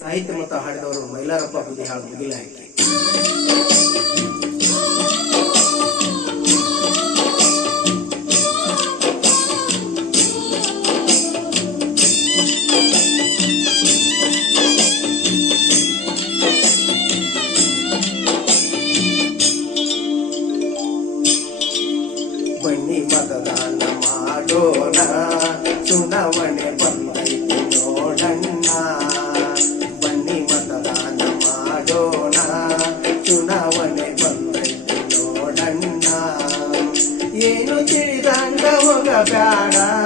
ಸಾಹಿತ್ಯ ಮತ್ತು ಹಾಡಿದವರು ಮೈಲಾರಪ್ಪ ಬುದಿಹಾಳ್ ಮುಗಿಲ ಹಾಕಿ. మంచి ఒక ప్యాడా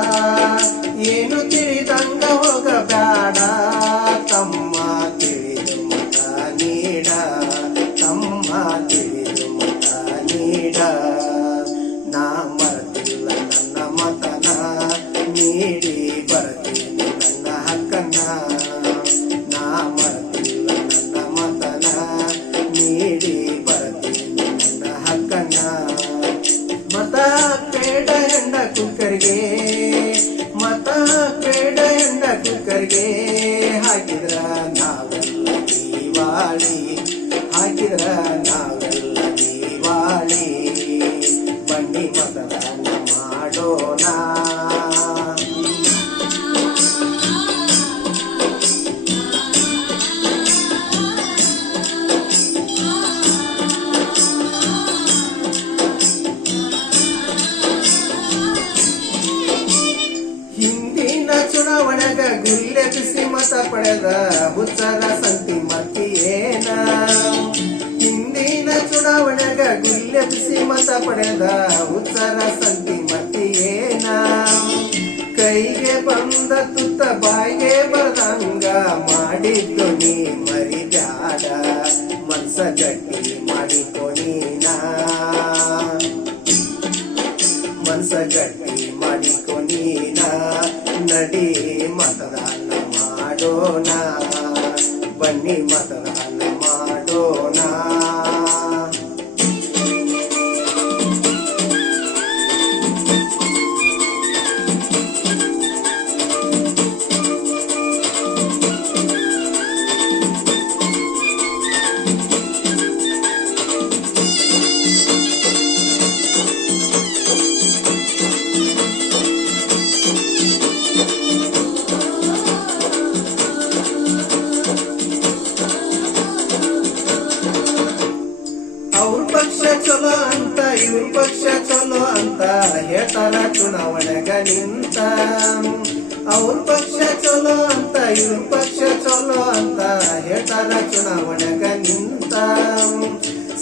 ಕುಕ್ಕರಿಗೆ ಮತ ಬೇಡ ಎಂದ ಕುಕ್ಕರಿಗೆ ಹಾಕಿದ್ರ ನಾವೆಲ್ಲ ದೀವಾಳಿ ಹಾಕಿದ್ರ ಚುನಾವಣೆಗ ಗುಲ್ಲೆಬ್ಬಿಸಿ ಮತ ಪಡೆದ ಹುಚ್ಚರ ಸಂತಿ ಮತ್ತಿಯೇನ? ಹಿಂದಿನ ಚುನಾವಣೆಗ ಗುಲ್ಲೆಬ್ಬಿಸಿ ಮತ ಪಡೆದ ಹುಚ್ಚರ ಸಂತಿ ಮತ್ತಿಯೇನ? ಕೈಗೆ ಬಂದ ತುತ್ತ ಬಾಯಿಗೆ ಬರದಂಗ ಮಾಡಿದ್ದು ಹೇಳ್ತಾರ ಚುನಾವಣೆಗ ನಿಂತ ಅವ್ರ ಪಕ್ಷ ಚಲೋ ಅಂತ, ಇವ್ರ ಪಕ್ಷ ಚಲೋ ಅಂತ ಹೇಳ್ತಾರ ಚುನಾವಣೆಗ ನಿಂತ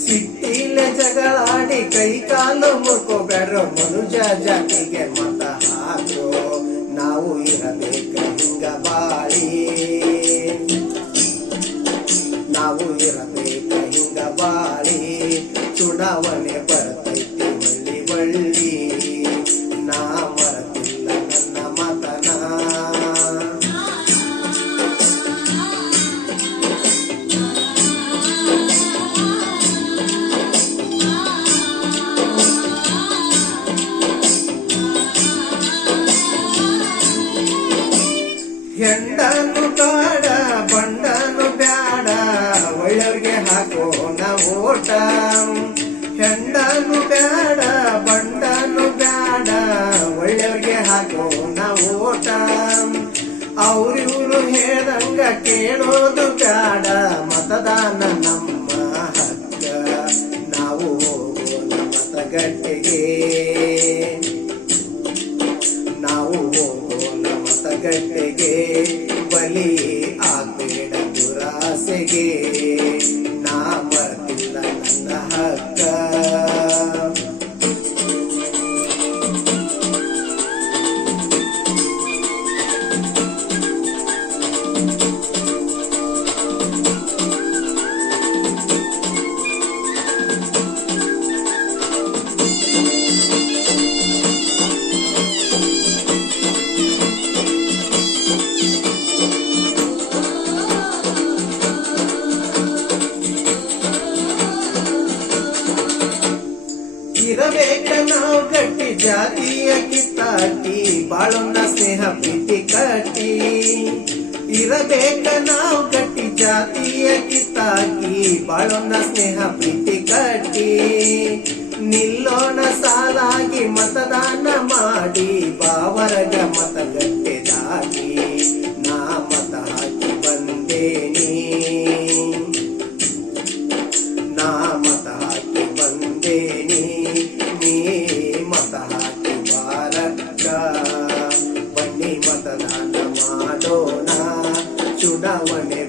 ಸಿಟ್ಟಿಲೆ ಜಗಳಾಡಿ ಕೈ ಕಾಲು ಮುರ್ಕೋಬೇಡ್ರ ಮನುಜ ಜಾತಿಗೆ ಮತ ಹಾಕೋ, ನಾವು ಇರಬೇಕ ಹಿಂಗ ಬಾಳಿ. ನಾವು ಇರಬೇಕ ಹಿಂಗ ಬಾಳಿ. ಚುನಾವಣೆ ಬರ್ತೈತಿ ಒಳ್ಳಿ ಒಳ್ಳಿ ಓಟ. ಹೆಂಡನು ಬೇಡ ಬಂಡನು ಬೇಡ ಒಳ್ಳೆಯವ್ರಿಗೆ ನಾವು ಓಟ. ಅವ್ರಿವ್ರು ಹೇಳಂಗ ಕೇಳೋದು ಬೇಡ ಮತದಾನ ನಮ್ಮ ಹಕ್ಕ. ನಾವು ಹೋಗೋಣ ಮತಗಟ್ಟೆಗೆ ನಾವು ಹೋಗೋಣ ಮತಗಟ್ಟೆಗೆ ಬಲಿ ಆಗ್ಬೇಡ ದುರಾಸೆಗೆ. ಇರಬೇಕನೋ ಗಟ್ಟಿ ಜಾತಿಯ ಕಿತ್ತಾಟಿ ಬಾಳೊನ್ನ ಸ್ನೇಹ ಪ್ರೀತಿ ಕಟ್ಟಿ. ಇರಬೇಕ ನಾವು ಗಟ್ಟಿ ಜಾತಿಯ ಕಿತ್ತಾಕಿ ಬಾಳೊನ್ನ ಸ್ನೇಹ ಪ್ರೀತಿ to that one.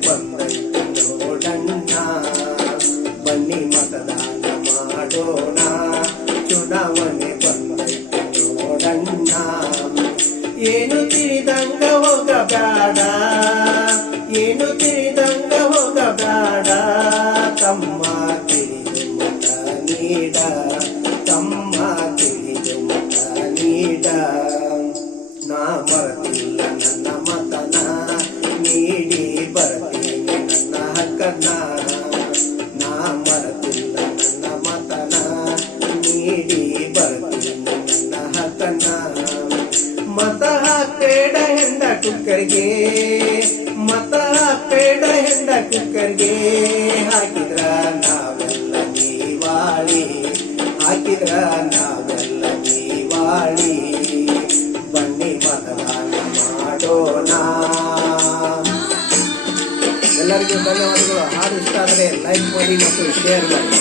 ಮತ ಹಾಕೇಡ ಹೆಂಡ ಕುಕ್ಕರ್ಗೆ ಮತ ಪೇಡ ಹೆಂಡ ಕುಕ್ಕರ್ಗೆ ಹಾಕಿದ್ರ ನಾವೆಲ್ಲ ದೀವಾಳಿ ಹಾಕಿದ್ರ ನಾವೆಲ್ಲ ದೀವಾಳಿ ಬನ್ನಿ ಮತದಾನ ಮಾಡೋಣ ಎಲ್ಲರಿಗೂ ಧನ್ಯವಾದಗಳು. ಹಾಡು ಇಷ್ಟ ಆದರೆ ಲೈಕ್ ಮಾಡಿ ಮತ್ತು ಶೇರ್ ಮಾಡಿ.